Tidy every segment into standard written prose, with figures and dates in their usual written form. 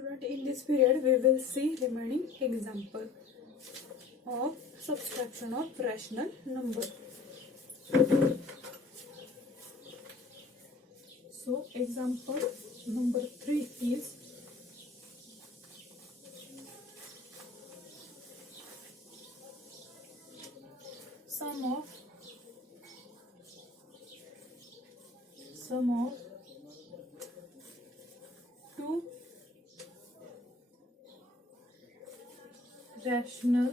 student, in this period we will see remaining example of subtraction of rational number. So example number 3 is sum of two rational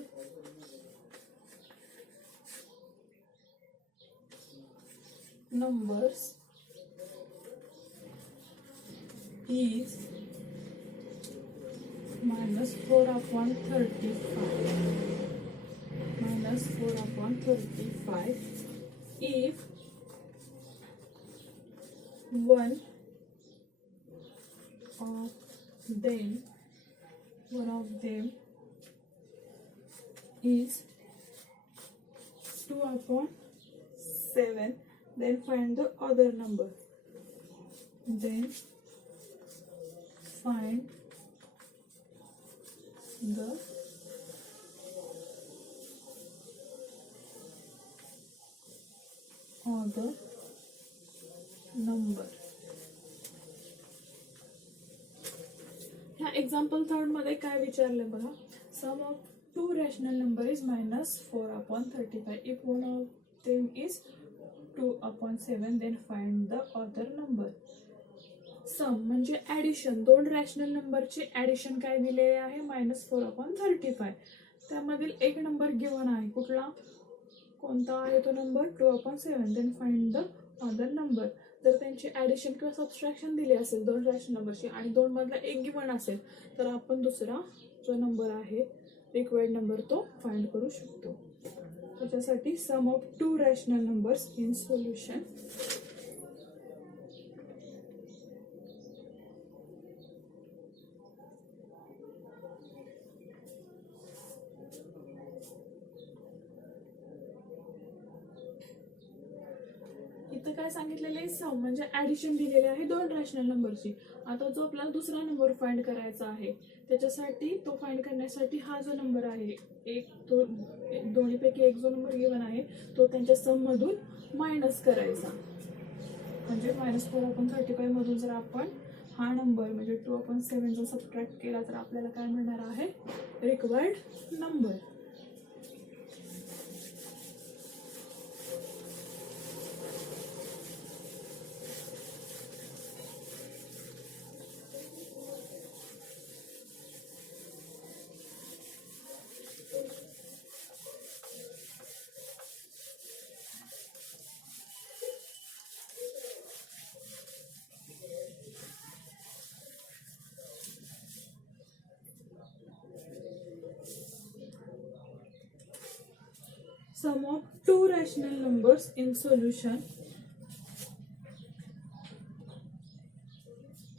numbers is minus 4 upon 35 if one of them is 2 upon 7, then find the other number. Then find the other number. ह्या example third मध्ये काय विचारले बघा, sum of two rational number is -4 upon 35 if one of them is 2 upon 7, then find the other number. Sum म्हणजे addition, दोन रॅशनल नंबरचे ॲडिशन काय दिलेले आहे -4 upon 35. त्यामधील एक नंबर गिवन आहे, कुठला कोणता आहे तो number 2 upon 7, then find the other number. जर त्यांची ॲडिशन किंवा सबस्ट्रॅक्शन दिली असेल दोन रॅशनल नंबरची आणि दोन मधला एक गिवन असेल तर आपण दुसरा जो नंबर आहे रिक्वायर्ड नंबर तो फाइंड करू शकतो. त्याच्यासाठी sum of two rational numbers in solution. इथं काय सांगितलेले, सम म्हणजे ॲडिशन दिलेले आहे दोन रॅशनल नंबरची. आता जो आपल्याला दुसरा नंबर फाइंड करायचा आहे त्याच्यासाठी तो फाइंड करण्यासाठी हा जो नंबर आहे दोन्हीपैकी एक जो नंबर गिवन आहे तो त्यांच्या सम मधून मायनस करायचा. म्हणजे -4 upon 35 मधून जर आपण हा नंबर म्हणजे 2 upon 7 जर सबट्रॅक्ट केला तर आपल्याला काय मिळणार आहे, required number. Sum of two rational numbers in solution.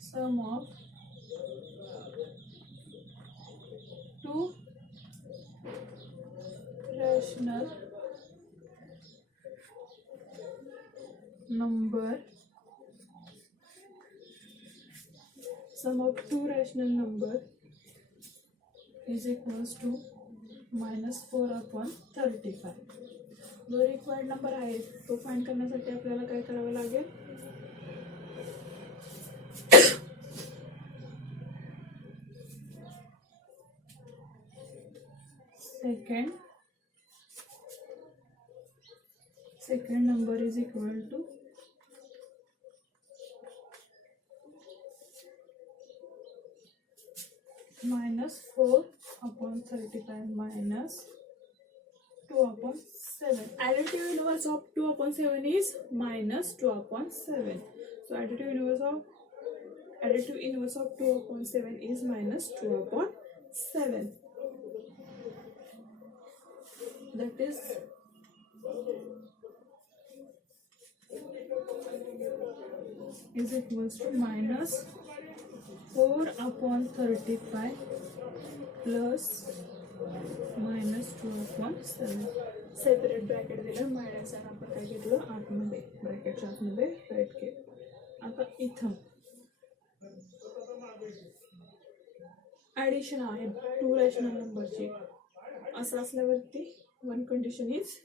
Sum of two rational number. Sum of two rational number is equals to -4 upon 35. जो रिक्वायर्ड नंबर आहे तो फाइंड करण्यासाठी आपल्याला काय करावं लागेल, second number is equal to -4 upon 35 minus 2 upon 7. Additive inverse of 2 upon 7 is -2 upon 7. So additive inverse of 2 upon 7 is -2 upon 7. That is equals to -4 upon 35 plus -2 upon 7. Separate bracket दिलं, मायनस आणि आपण काय घेतलं आतमध्ये ब्रॅकेटच्या आतमध्ये राईट केलं. आता इथं ॲडिशन आहे टू रॅशनल नंबरची. असं असल्यावरती वन कंडिशन इज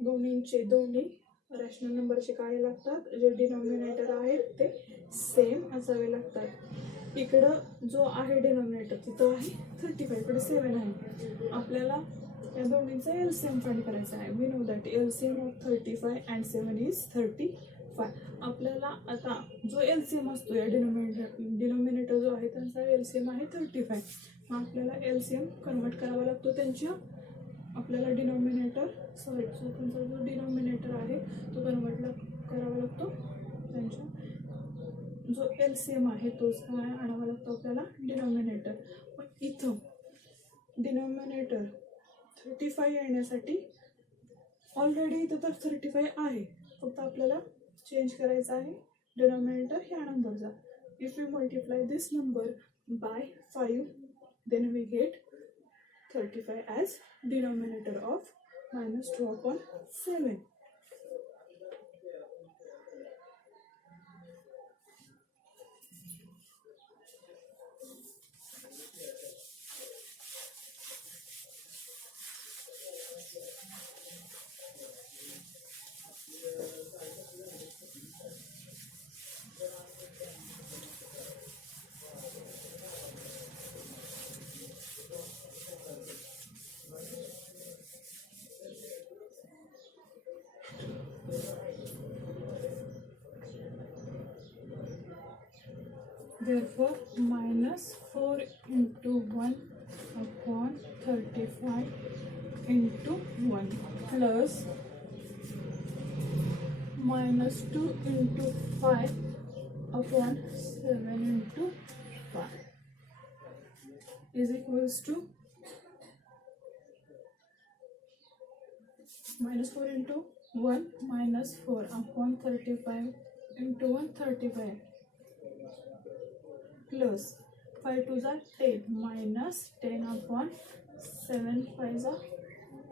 दोन्ही रॅशनल नंबरचे काय लागतात, जे डिनॉमिनेटर आहेत ते सेम असावे लागतात. इकडं जो आहे डिनॉमिनेटर तिथं आहे 35, इकडे 7 आहे. आपल्याला या दोन्हीचा एलसीएम फाइंड करायचा आहे. We know that LCM of 35 and 7 is 35. आपल्याला आता जो एलसीएम असतो या डिनॉमिनेटर जो आहे त्यांचा एलसीएम आहे 35. मग आपल्याला एलसीएम कन्वर्ट करावा लागतो त्यांच्या. आपल्याला त्यांचा जो डिनॉमिनेटर आहे तो कन्वर्ट करावा लागतो त्यांच्या. जो एलसीएम आहे तोच काय आणावा लागतो आपल्याला डिनॉमिनेटर. पण इथं डिनॉमिनेटर 35 येण्यासाठी ऑलरेडी इथं तर 35 आहे, फक्त आपल्याला चेंज करायचं आहे डिनॉमिनेटर ह्या नंबरचा. If you multiply this number by 5 then we get 35 as denominator of -2/7. Therefore, -4 into 1/35 into 1 plus -2 into 5/7 into 5 is equals to -4 into 1 -4/35 into 135 plus 5 2 are 10 minus 10/7 5 are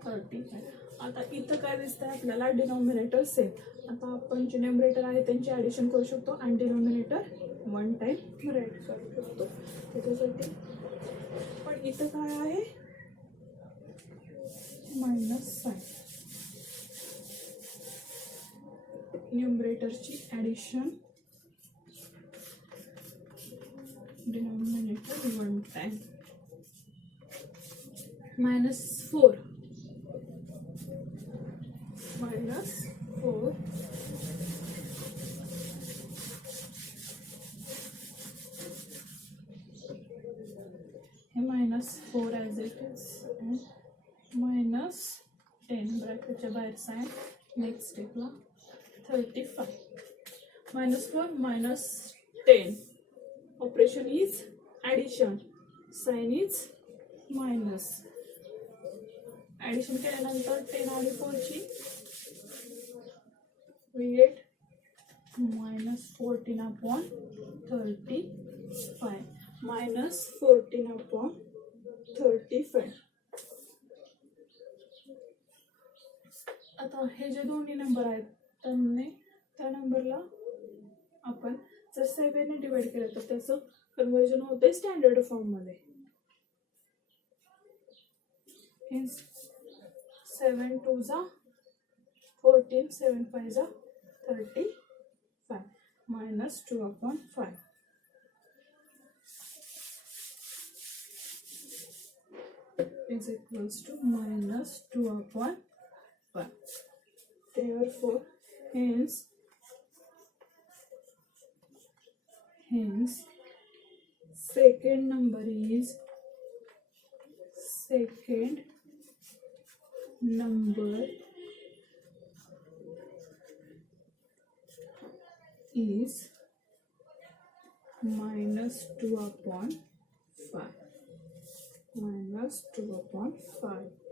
35. आता इथं काय दिसतंय आपल्याला डिनॉमिनेटर सेम. आता आपण जे न्यूमरेटर आहे त्यांची ॲडिशन करू शकतो आणि डिनॉमिनेटर वन टाइम राईट करू शकतो त्याच्यासाठी. पण इथं काय आहे -साइन. न्यूमरेटरची addition denominator one time. -4 -4 as it is and -10 ब्रॅकेटच्या बाहेर साइन. नेक्स्ट स्टेपला 35 -4 -10 operation is addition, sign is minus. Addition केल्यानंतर 10 आणि 4ची वी गेट -14/35 -14/35. आता हे जे दोन्ही नंबर आहेत त्या नंबरला आपण जर 7 ने डिवाइड केलं तर त्याचं कन्वर्जन होते स्टँडर्ड फॉर्ममध्ये. 7 2 14 7 5 35 -2/5 is equals to -2/5. Therefore, hence second number is -2/5. -2/5.